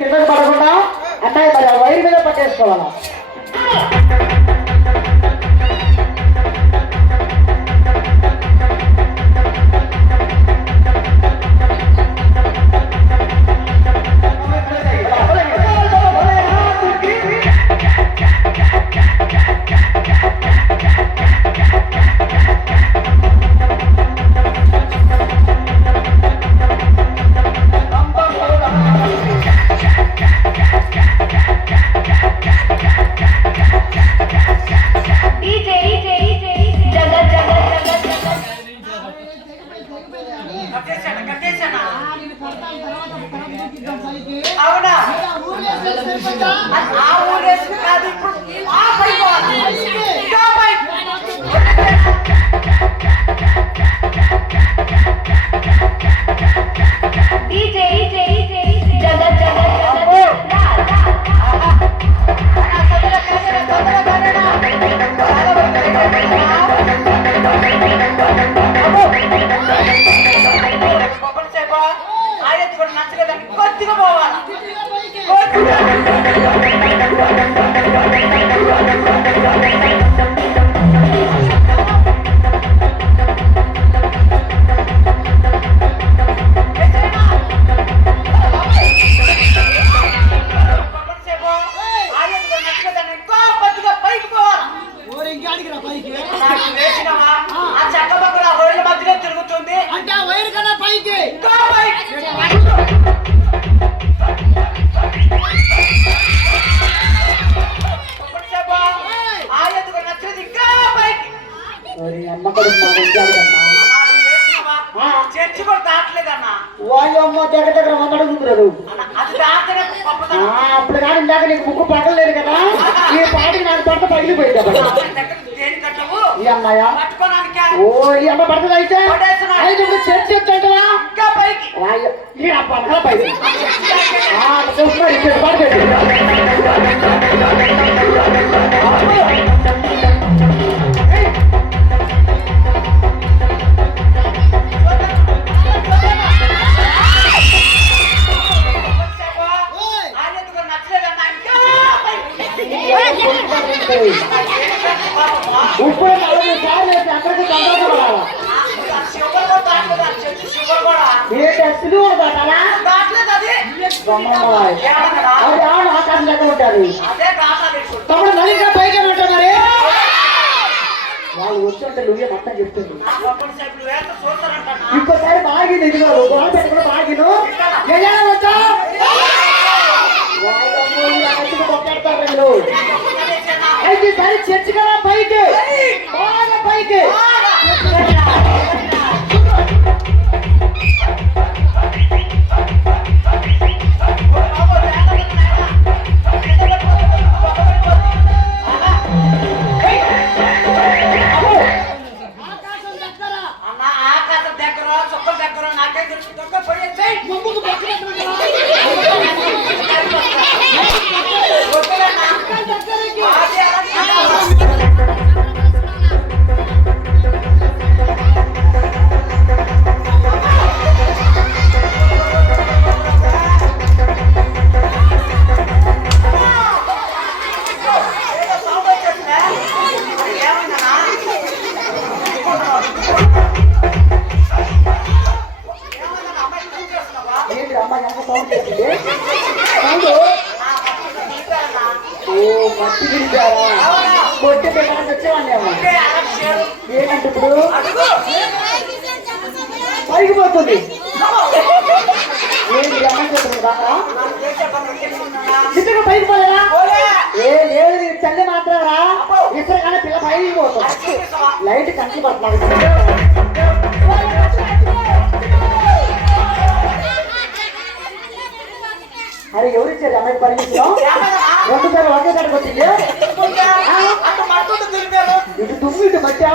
కింద పడకుండా అన్నయ్య మరి ఆ వైర్ మీద పట్టేసుకోవాలా? ఆ చెక్క పక్కన ఆ రోడ్ల మధ్యలో తిరుగుతుంది. అంటే ఆ వైర్ కదా పైకి. కూడా? చర్చి దాటలేదన్నా. వాళ్ళ అమ్మ దగ్గర దగ్గర వంద అడుగుతున్నారు అన్న, అది గొప్పతనం. అప్పుడు కానీ ఇందాక నీకు ముక్కు పగలలేదు కదా. ఈ పాటికి నాకు పడత పగిలిపోయింది అప్పుడు అమ్మాయి దగ్గర దేని కట్టవు? ఈ పట్టుకోడానికే. ఓ ఈ అమ్మ పడుతుంది అయితే? అయితే ఇప్పుడు చర్చ ఎత్తంటవా. ఈ పక్కన పైకి. చూస్తున్నారు మట్టి కొట్టి పెట్టడానికి అలా చేరు. ఏంటంటే ఇప్పుడు. పైకి పోతుంది ఏంటి బాగా పైకి పోలేదా. ఏ లేదు పిల్ల పైకి పోతుంది? లైట్ కంటి పడుతున్నాడు అరే ఎవరు ఇచ్చారు అమ్మాయికి పర్మిషన్? రెండు సార్లు ఒకే కాడికి వచ్చింది. ఇటు తుమ్మి ఇటు మట్టా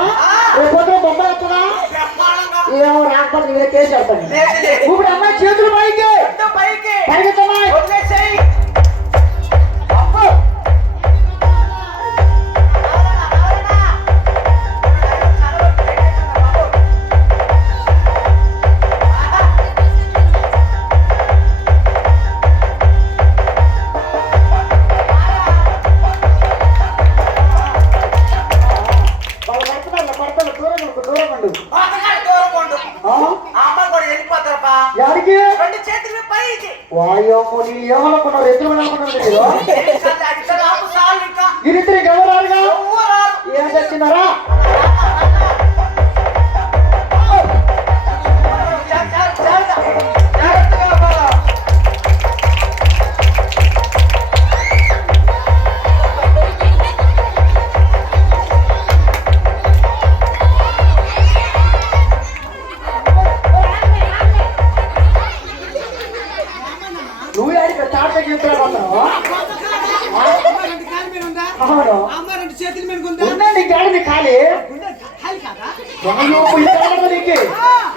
రేపు పొద్దున బొమ్మ వస్తుందా బ్రహ్మాండంగా. ఏమో రాకపోతే మీద కేసు లేదు. ఇప్పుడు అమ్మాయి చేతులు పైకి. పరిగెత్తమ్మా కాదా అయ్యో ఇక్కడ నీకు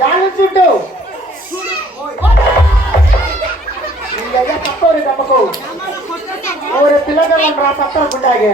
గాడి చుట్టూ చూడు నీ అయ్యా తప్పవు తప్పకు అమ్మ కొట్టేస్తావా? ఓరే పిల్లలు రా తప్పకుండాగే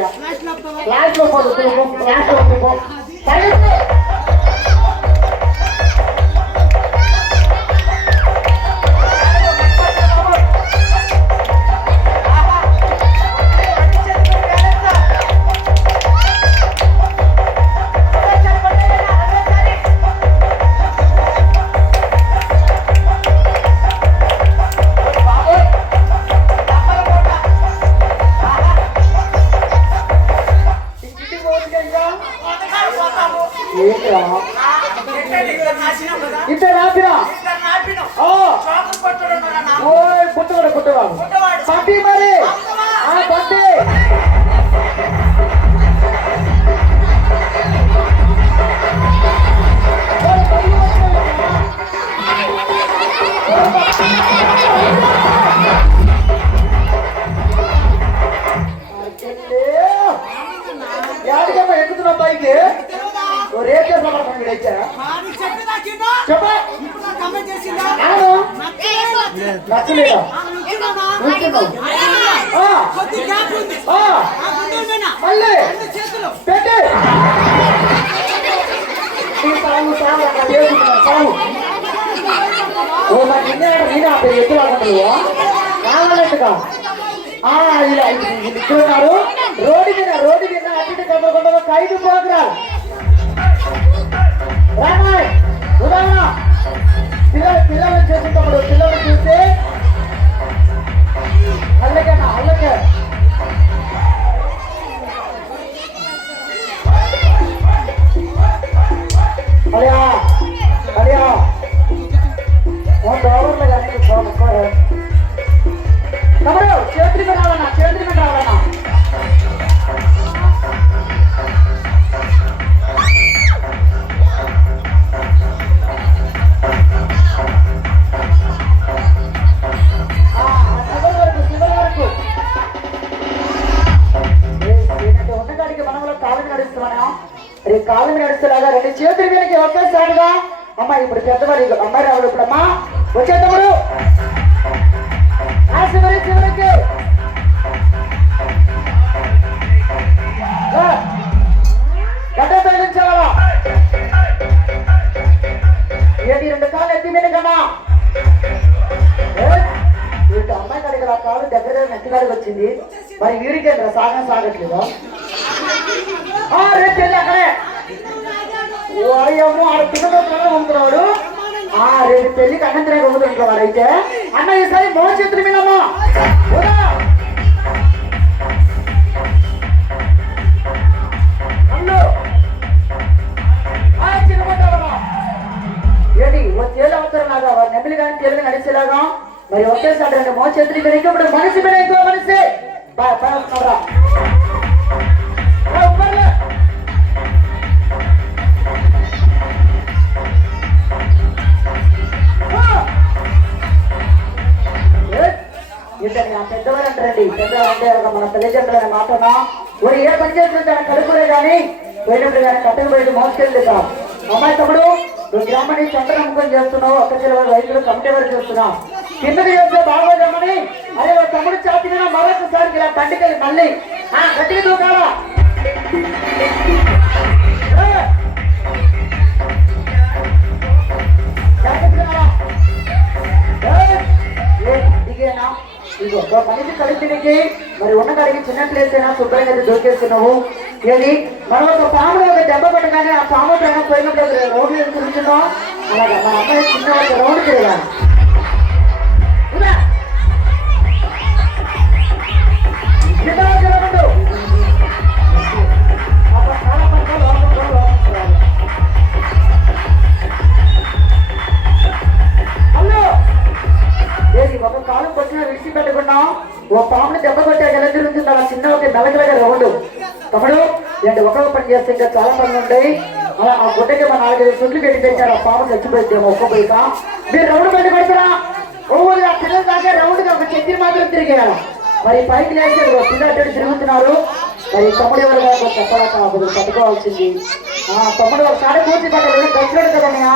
అనుకుంటున్నావా కావాలంటగా ఇలా ఇస్తున్నారు రోడ్డు మీద రోడ్డు మీద అటు ఇటు కదలకుండా ఒక ఐదు ప్రోగ్రాం రామాయ్ ఉదాహరణ. పిల్లలు పిల్లలు చేసేటప్పుడు పిల్లలు చూస్తే అల్లకన్నా అల్లకే. அலையா அலையா గౌరవ చేతి రావాలన్నా చేతి రావాలన్నా వాడు పిల్లలతోనే ఉంటున్నాడు. ఆ రేపు పెళ్ళికి అన్నంతరం ఉంటున్నాడు అయితే అన్న ఈసారి మో చేతుల మీనమ్మా ఏంటి వచ్చేళ్ళు అవసరం లాగా వారి నెమ్మలి కానీ తెలుగు నడిచేలాగా? మరి ఒకేసారి రెండు మో చేతులు మనిషి మీద ఇంకో మనిషి. బాగా ఏంటండి ఆ పెద్దవారు అంటారండి. పెద్దవారు మన తల్లిదండ్రులు అనే మరి ఏ పని చేస్తుంటే ఆయన కలుపురే కానీ పోయినప్పుడు కానీ కట్టకు పోయి మోసుకెళ్ళి అమ్మాయి తమ్ముడు నువ్వు గ్రామాన్ని చంద్ర నమ్మకం చేస్తున్నావు ఒక్క చిన్న రైతులు కమిటీ వరకు చేస్తున్నావు కిందకి చేస్తే బాగోదామని అదే తమ్ముడు చాతి మీద మరొకసారి ఇలా బండికెళ్ళి మళ్ళీ. గట్టిగా దూకాలా దిగేనా ఇదిగో ఒక మనిషి కలిసినికి మరి ఉన్న కాడికి చిన్న ప్లేస్ అయినా శుభ్రంగా దొరికేస్తున్నావు. ఏది? మనం ఒక పాములో ఒక దెబ్బ పట్టగానే ఆ పాము పైన పోయినప్పుడు రోడ్లు ఎందుకు తిరుగుతున్నాం అలాగా మన అమ్మాయి చిన్న రోడ్డు తిరగాలి. ఓ పాముని దెబ్బ కొట్టే ఎలా తిరుగుతుంది అలా చిన్న ఒక మెలగలగా రౌండ్ తమ్ముడు ఏంటి ఒక్కొక్క పని చేస్తే ఇంకా చాలా పనులు ఉంటాయి. అలా ఆ గుడ్డకి మన నాలుగైదు చుట్లు పెట్టి పెట్టారు. ఆ పాము చచ్చిపోయిద్దేమో ఒక్క పోయిక మీరు రౌండ్ పెట్టి పెడతారా? ఓవర్ ఆ పిల్లల దాకా రౌండ్ ఒక చెట్టు మాత్రం తిరిగేయాలి. మరి పైకి లేచి ఒక పిల్లలు తిరుగుతున్నారు. మరి తమ్ముడు ఎవరు కాదు చెప్పాలా కాదు పట్టుకోవాల్సింది. ఆ తమ్ముడు ఒకసారి పూర్తి పడ్డాడు దక్షిణ కదన్నయ్య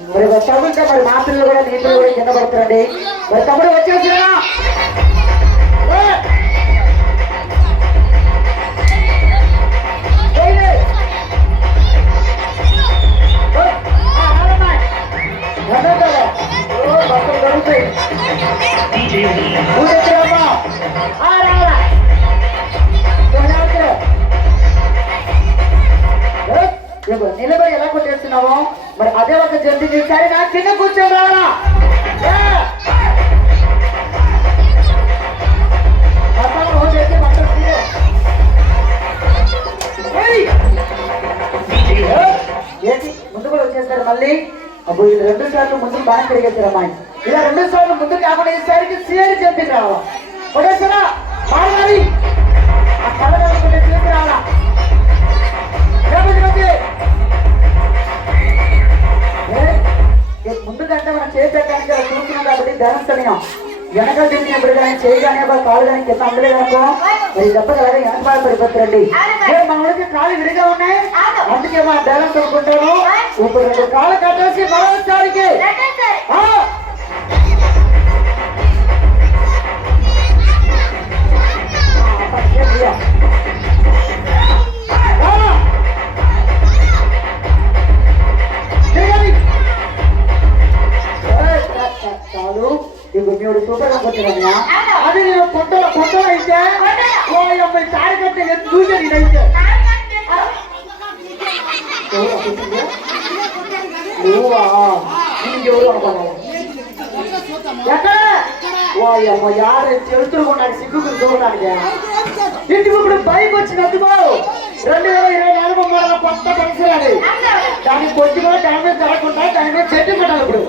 మరి తమ్ముడితే మరి మా పిల్లలు కూడా పిల్లలు కూడా కింద పడుతారండి. మరి తమ్ముడు వచ్చేసినా నిలబడి అదే ఒక సరే నా చిన్న కూర్చొని రావాలా ఏంటి? ముందు కూడా వచ్చేసారు మళ్ళీ? అబ్బో రెండు సార్లు ముందు బాగా తిరిగేసారు అమ్మాయి. ఇలా రెండు సార్లు ముందు కాకుండా ఈసారికి సీఆర్ చెప్పి రావాలా కొట్టేసారా మారి ఆ కళ చెప్పి రావాలా ఏ ముందుకంటే మనం చేసేటానికి అలా చూస్తున్నాం కాబట్టి ధ్యానం సమయం వెనక తిరిగినప్పుడు కానీ చేయి కానీ ఒక కాలు కానీ కింద అందలే కనుకో మరి దెబ్బ కలగా వెనక బాగా పడిపోతారండి మన ఊరికి కాలు విడిగా ఉన్నాయి? అందుకే మా బ్యాలెన్స్ అనుకుంటాను ఇప్పుడు రెండు కాళ్ళు కట్టేసి మరోసారికి. ఇక మీరు సూపర్గా కొట్టిరన్నా అది నేను కొట్టలో కొట్టలో అయితే ఓ అమ్మాయి తాడి కట్టే ఎత్తు చూసే నేనైతే ఎవరు అప్పుడు? నువ్వా నీకెవరు అనుకున్నావు ఎక్కడ ఓ అమ్మ యారు చెడుతురుకున్నాడు సిగ్గుకుని చూడడానికి ఇంటికి ఇప్పుడు బైక్ వచ్చినందుకు రెండు వేల ఇరవై నాలుగు మూడు కొత్త పెన్షన్ అది దానికి కొద్దిగా డ్యామేజ్ జరగకుండా దాని మీద చెట్టు పెట్టాలి ఇప్పుడు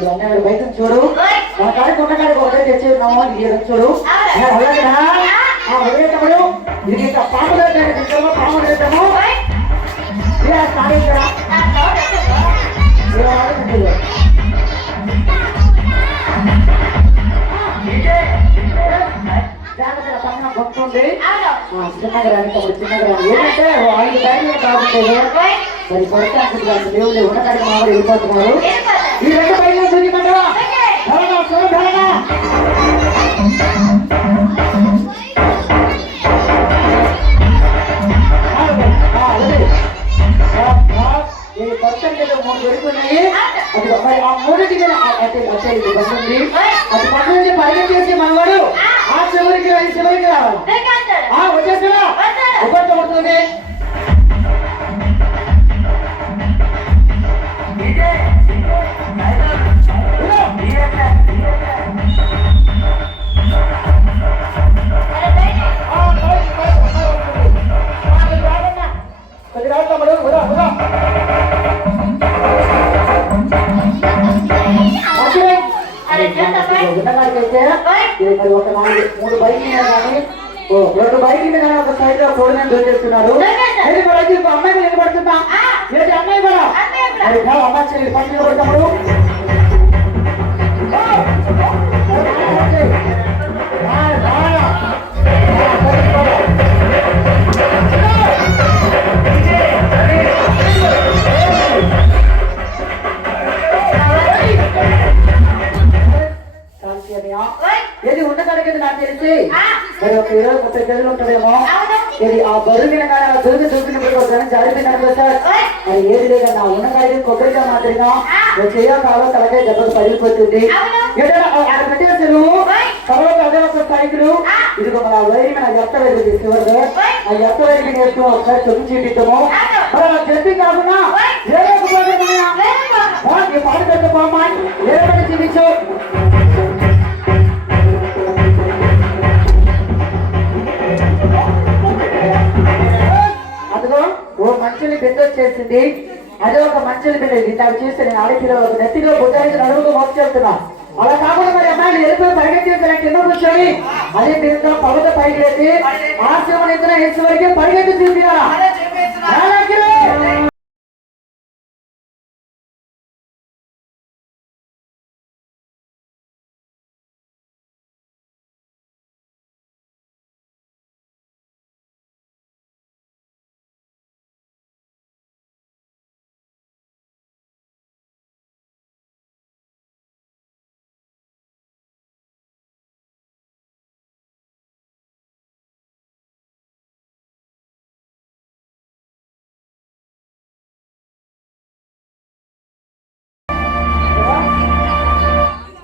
బైక్ ఉంది చూడు ఉంది మన కాడికి ఉన్న కాడికి ఒకటే తెచ్చి ఉన్నాము ఇది చూడు తమ్ముడు ఇది ఇంకా పాము లేదు పాము లేదేమో ఏ, సాధించరా? ఏ, ఆగండి. జాగ్రత్తగా పక్కన గొంతుంది ఆ, చిన్నగా రాని తమ్ముడు చిన్నగా రాని ఏంటంటే ఐదు బ్యాగులు బాగుంటుంది మరి కొడతానికి వాళ్ళు దేవుళ్ళు ఉన్నకాడికి మామూలు వెళ్ళిపోతున్నారు. ఈ రెండు బయలు చూపించమంటావా ధరణ చూడు ధరణ పరిగెత్తేసి మనవాడు ఆ చివరికి చివరికి రావాలి వచ్చేసారా ఒకటి పడుతుంది ఇది రెండు బైక్ మీద ఒక సైడ్ లో కోడిని దొరికేస్తున్నారు అమ్మాయి నిలబడుతుందా అమ్మాయి కూడా అమ్మాయి చెల్లి పని నిలబడతాడు తెలిసి మరి ఒక ఇరవై ముప్పై కేజీలు ఉంటుందేమో. ఇది ఆ బరువు మీద కానీ ఆ దొరికి దొరికినప్పుడు ఒక సార్? మరి ఏది లేదన్నా ఉన్న కాడికి కొబ్బరిగా మాదిరిగా చేయో కాలో తలకే దెబ్బలు పగిలిపోతుంది. పెట్టేసారు తర్వాత అదే ఒక మన వైరి మన ఎత్త వైరి తీసుకోవద్దు ఆ ఎత్త వైరి నేర్చుకో ఒకసారి చదువు చూపిద్దాము. మరి అలా చెప్పి. కాకుండా ఈ పాట ఓ మంచుని వచ్చేసింది అదే ఒక మంచుని బిడ్డ ఇది నాకు చూస్తే నేను ఆడపిల్ల ఒక నెత్తిలో బుద్ధానికి నడుముకు మోసుకెళ్తున్నా అలా కాకుండా మరి అమ్మాయిలు వెళ్ళిపోయి పరిగెత్తేసి కింద కూర్చొని. అదే బిడ్డ పవత పైకి లేపి ఆశ్రమం ఎత్తున వేసే వరకే పరిగెత్తి చూపించాలా?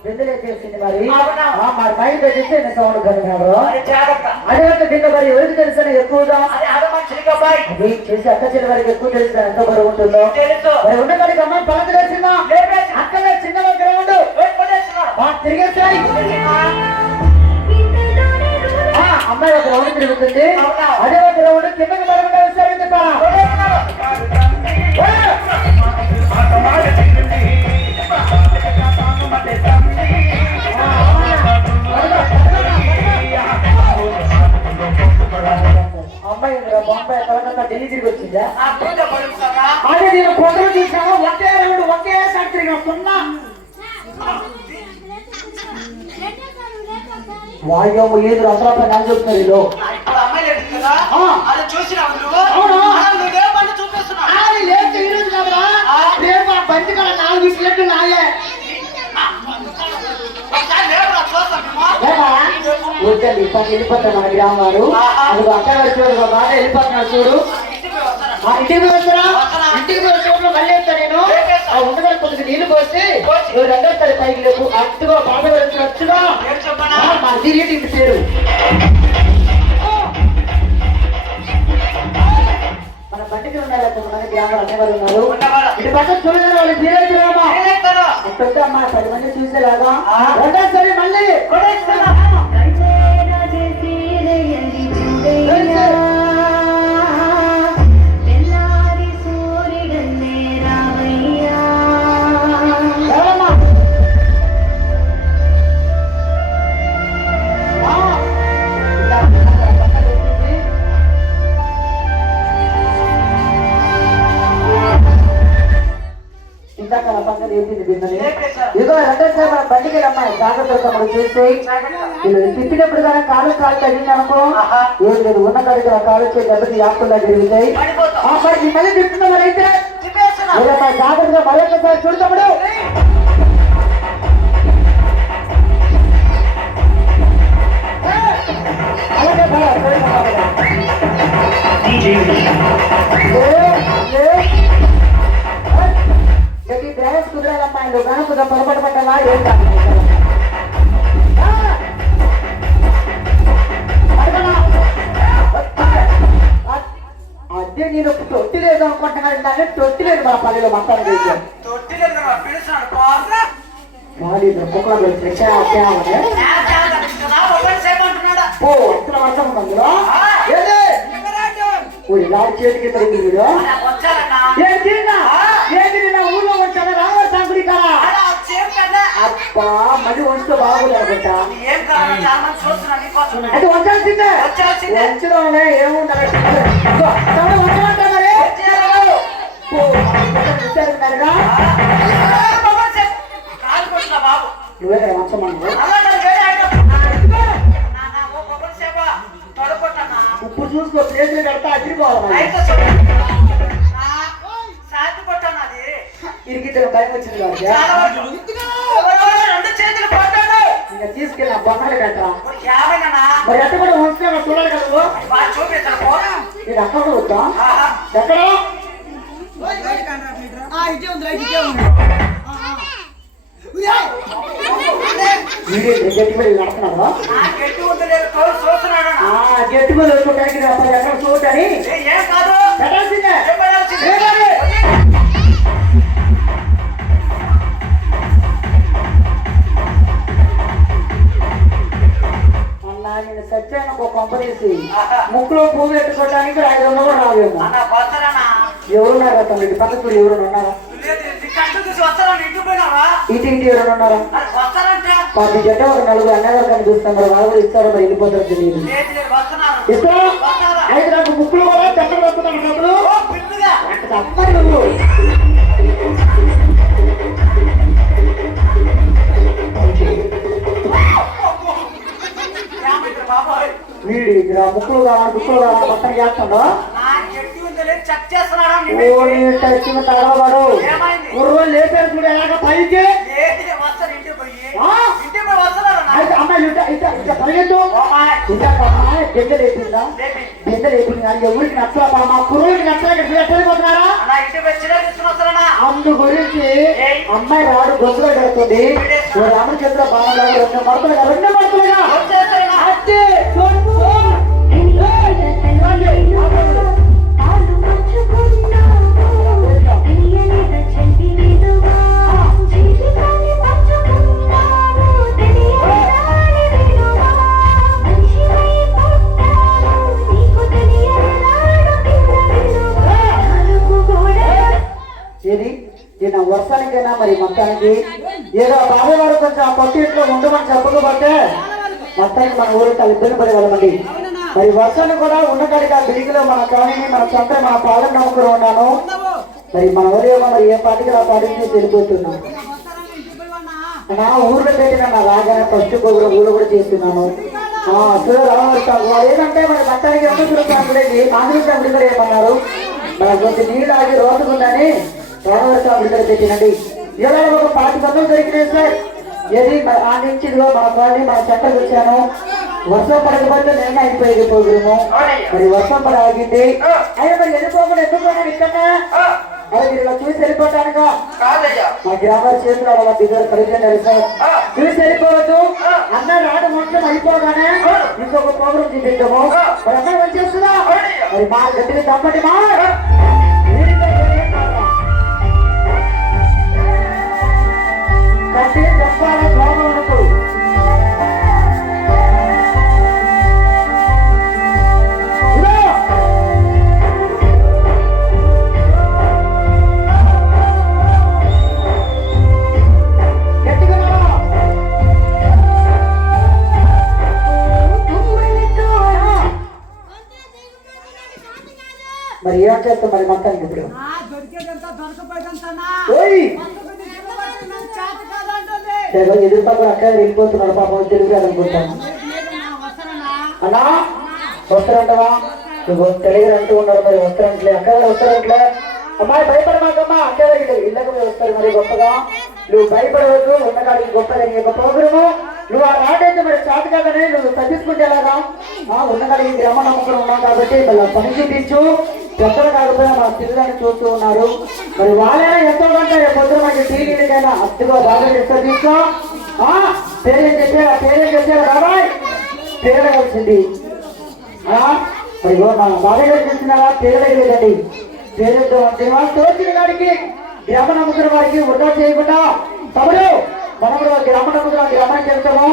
బిడ్డలేసేసింది మరి. మరి బయట పెట్టిస్తే నేను సౌండ్ జాగ్రత్త. అదే బిడ్డ మరి ఎవరికి తెలుసని ఎక్కువగా? అది చేసి అక్క చెల్లి వారికి ఎక్కువ తెలుసు ఎంత బరువు ఉంటుందో. తెలుసు. మరి ఉన్న కాడికి అమ్మాయి పలక వేసిందా లేపేసి. అక్కడే చిన్న గ్రౌండ్ కొట్టేస్తున్నా. తిరిగేసాయి. ఆ, అమ్మాయి ఒక రౌండ్ తిరుగుతుంది. కలకత్తా ఢిల్లీ తిరిగి వచ్చిందా? అదే నేను కొందరు చూసాము ఒకే రౌండ్ ఒకే సంత్రిగా సున్నా వాయ్యమ్మ ఏది రసరాప నాకు చెప్తున్నారు వీళ్ళు. ఇప్పుడు అమ్మాయిలు ఎడుతుందా ఆ. అది చూసినావు నువ్వు అవును. అలా నువ్వే పని చూపిస్తున్నావు ఆది లేచి ఈరోజు కదరా? రేపు ఆ బంతి కాడ నాలుగు ఇట్లెట్టు నాయే ఒకసారి లేవురా చూస్తాం మేము ఏమా? వద్దండి ఇప్పటి వెళ్ళిపోతారు మన గ్రామం వారు. అది అక్కడ చూడు మా బాగా వెళ్ళిపోతున్నాడు చూడు. ఇంటికి వస్తారా ఇంటికి చూడు మళ్ళీ వస్తా నేను. ఆ ఉండగా కొద్దిగా నీళ్ళు పోసి నువ్వు రెండోసారి పైకి లేపు. అట్టుగా బాగా వచ్చినట్టుగా మా తిరిగి ఇంటి పేరు? మన బండికి ఉన్నారు కొంతమంది గ్రామాలు అన్నవారు ఉన్నారు. ఇటు పక్కన చూడని వాళ్ళు తీరేది రామా ఏదైతారో పెద్ద అమ్మ పది మంది చూసేలాగా. రెండోసారి మళ్ళీ రమ్మాయి జాగ్రత్త తమ్ముడు వీళ్ళు తిప్పినప్పుడు కానీ కాలు కాలు తగ్గిందనుకో ఏం లేదు ఉన్న కాడికి ఆ కాలు వచ్చే దెబ్బకి యాకుండా జరుగుతాయి మళ్ళీ తిప్పుతున్నా మరి అయితే జాగ్రత్తగా మరొకసారి చూడతాడు కుదరాలమ్మా పొరపాటు పట్టాలా ఏం కాదు మొత్తానికి అయితే తొట్టి లేదు కదా పిలుస్తున్నాడు పోరా గాలి కుక్కలు పెట్టి సేపు అంటున్నాడా ఓ అసలు వర్షం ఉంది అందులో ఏది ఊరి లారీ చేతికి తగ్గింది వీడు వచ్చారన్నా ఏం తిన్నా ఏది నిన్న ఊళ్ళో వచ్చాను రావాలి సాగుడి కదా అలా వచ్చేం కదా అబ్బా మళ్ళీ చూస్తున్నా నీకోసం అది వంచాల్సిందే. వంచడంలో మరి? నువ్వే కదా వంచమన్నావు. ఉప్పు చూసుకో ప్లేట్లు కడతా అదిరిపోవాలి. ఇరిగిద్దరు భయం వచ్చింది కాబట్టి చాలా వరకు. ఎవరెవరో రెండు చేతులు కొట్టాడు. ఇంకా తీసుకెళ్ళి ఆ బొమ్మలు కట్టరా ఇప్పుడు యాభైనా మరి ఎట్ట కూడా ఉంచుకున్నా చూడాలి కదా నువ్వు. బాగా చూపిస్తాను పోరా ఇది అక్కడ కూడా వద్దా ఆహా. ఎక్కడ? ఆ, ఇటే ఉంది రైట్ నేను సత్యాన్ని ఒక కొంపదీసి ముక్కులో పువ్వు పెట్టుకోవడానికి ఐదు వందలు వస్తారన్నా. ఎవరున్నారు అతను ఇటు పక్క చూడు ఎవరు ఉన్నారా? ఇటు ఇంటి ఎవరు ఉన్నారా? పాపి జట్ట ఒక నలుగురు అన్నగారు కనిపిస్తాం మరి వాళ్ళు ఇస్తారో? మరి వెళ్ళిపోతారో తెలియదు. ఇస్తారా? అయితే నాకు ముక్కులు కూడా పిల్లుగా. తప్పని నువ్వు. వీడి ముక్కులు కావాలి ముక్కులు కావాలి మొత్తం చేస్తుండో లేపారు చూడు పైకి? అయితే పరిగెత్తు. ఎవరికి మా నచ్చలేక ఎట్టిపోతున్నారా అందు గురించి అమ్మాయి రాడు గొంతులో కడుతుంది ఓ రామచంద్ర బాణంలో రెండు మడతలుగా రెండు మడతలుగా. మొత్తానికి మన ఊరు చాలా ఇబ్బంది పడేవాళ్ళమండి మరి వర్షాన్ని కూడా ఉన్నకాడికి ఆ బిడిగిలో మన కాలనీ మన సొంత మన పాలన నమ్ముకుని ఉన్నాను. మరి మన ఊరేమో మరి ఏ పాటికి ఆ పాటికి పోయి వాడినా? నా ఊర్లో పెట్టిన నా రాగానే ఫస్ట్ కూడా ఊళ్ళో కూడా చేస్తున్నాను. ఏంటంటే మరి మొత్తానికి ఎంత చూడతాను కూడా కాంగ్రెస్ విడుదల ఏమన్నారు? మరి కొంచెం నీళ్ళు ఆగి రోజుకుందని రామవర్షాలు విడుదల పెట్టినండి ఇలా ఒక పాతి పనులు దొరికినాయి సార్. ఏది? ఆ నుంచి ఇదిగో మన కాలనీ మన చెక్కకు వచ్చాను వర్షం పడకపోతే నేను అయిపోయేది ప్రోగ్రాము మరి వర్షం పడ ఆగింది అయినా మరి వెళ్ళిపోకుండా ఎందుకు ఇక్కడ? మీరు ఇలా చూసి వెళ్ళిపోతానుగా కాదయ్యా. మా గ్రామాల చేతులు అలా దిగారు కలిగినారు సార్ చూసి వెళ్ళిపోవద్దు. అన్న రాడు మొత్తం అయిపోగానే ఇంకొక ప్రోగ్రాం చూపించము. మరి అన్న వచ్చేస్తుందా మరి మా గట్టిగా తప్పటి మా మరి ఏం చేస్తాం మరి మొత్తానికి ఇప్పుడు ఆ, దొరికేదంతా దొరకపోయేదంతానా? ఓయ్ అందుకు తీసుకుపోయి నాకు చేత కాదంటుంది. తెగ ఎదురు పక్కన అక్కడ వెళ్ళిపోతున్నాడు పాపం తెలుగు అనుకుంటాను అన్నా వస్తారంటవా? నువ్వు తెలుగు అంటూ ఉన్నారు మరి వస్తారంటలే. అక్కడ వస్తారంటలే. అమ్మాయి భయపడమాకమ్మా. అక్కడ ఇళ్ళకి పోయి వస్తారు మరి గొప్పగా. నువ్వు భయపడవద్దు ఉన్నకాడికి గొప్పగా నీ యొక్క ప్రోగ్రాము. నువ్వు ఆ రాడైతే మరి చాటు కాదని నువ్వు తగ్గించుకుంటే ఎలాగా? ఉన్నకాడికి గ్రామ నమ్మకం ఉన్నావు కాబట్టి మళ్ళీ పని చూపించు. ఎక్కడ కాకపోయినా మా పిల్లలని చూస్తూ ఉన్నారు. మరి వాళ్ళైనా ఎంతో కంటే పొద్దున మనకి టీవీలకైనా అత్తుగా బాగా చేస్తారు తీసుకో. పేరేం చెప్పారా పేరేం చెప్పారా బాబాయ్ పేరు వచ్చింది మరి బాబాయ్ గారు చూస్తున్నారా పేరు లేదండి పేరు తోచిన వారికి గ్రామ నమ్ముకున్న వారికి వృధా చేయకుండా తమరు మనం కూడా గ్రామ నమ్మకం ఆ గ్రామానికి వెళ్తాము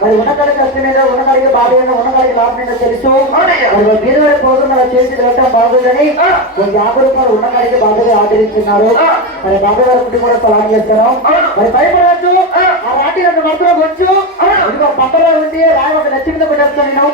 మరి ఉన్నకాడికి కష్టం మీద ఉన్నకాడికి బాధ ఉన్నకాడికి లాభం మీద తెలుసు. మరి పోతున్న చేసి వెళ్ళటం బాగుందని యాభై రూపాయలు ఉన్నకాడికి బాధగా ఆదరిస్తున్నారు మరి బాబాయ్ గారి కూడా ప్లాన్ చేస్తాను మరి భయపడవచ్చు ఆ. రాటి రెండు మధ్యలో వచ్చు. ఇదిగో పక్కలో ఉంది రాయి ఒక నెత్తి మీద పెట్టేస్తాను నేను?